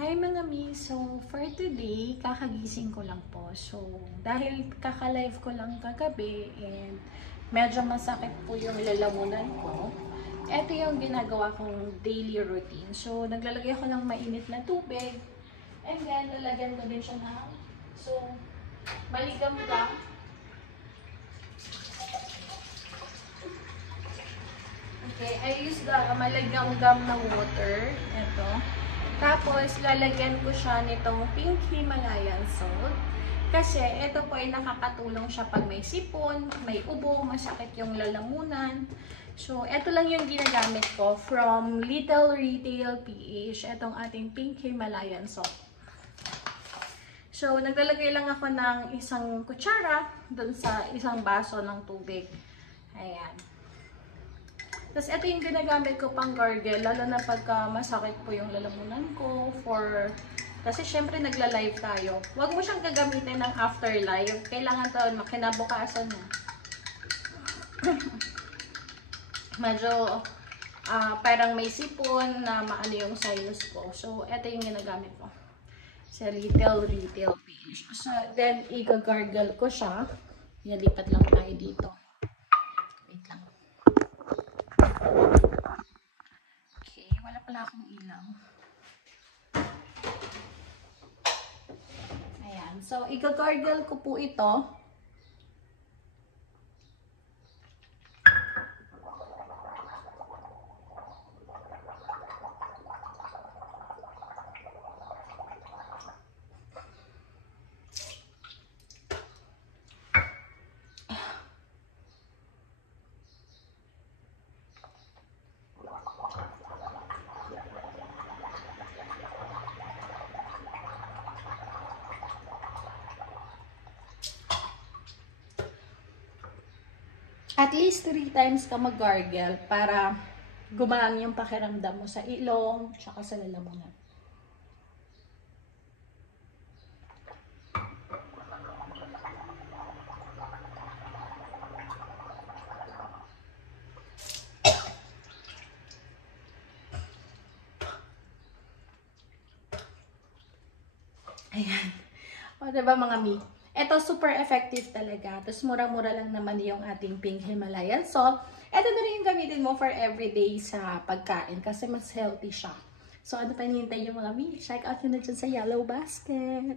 Hi mga mi! So, for today, kakagising ko lang po. So, dahil kaka-live ko lang kagabi and medyo masakit po yung lalamunan ko, ito yung ginagawa kong daily routine. So, naglalagay ako ng mainit na tubig and then lalagyan ko din siya ng maligam-gam. Okay, I use the maligam-gam na water. Ito. Tapos, lalagyan ko siya nitong pink Himalayan salt. Kasi, ito po ay nakakatulong siya pag may sipon, may ubo, masakit yung lalamunan. So, ito lang yung ginagamit ko from Little Retail PH. Itong ating pink Himalayan salt. So, naglalagay lang ako ng isang kutsara dun sa isang baso ng tubig. Ayan. Tapos, ito yung ginagamit ko pang gargle, lalo na pagka masakit po yung lalamunan ko kasi syempre nagla-live tayo. Huwag mo siyang gagamitin ng after live. Kailangan to makinabukasan mo. Medyo parang may sipon na maano yung sinus ko. So, ito yung ginagamit ko sa Little Retail PH. So, then, i-gargle ko siya. Nalipat lang tayo dito. Wait lang. Okay, wala pala akong ilaw. Ayan. So, i-gargle ko po ito. At least 3 times ka mag-gargle para gumaan yung pakiramdam mo sa ilong tsaka sa lalamunan. Ayan. O, diba mga mi? Ito, super effective talaga. Tapos, mura-mura lang naman yung ating pink Himalayan salt. Ito na rin yung gamitin mo for everyday sa pagkain kasi mas healthy siya. So, ano pa hinihintay yung mga mi? Check out nyo na dyan sa Yellow Basket.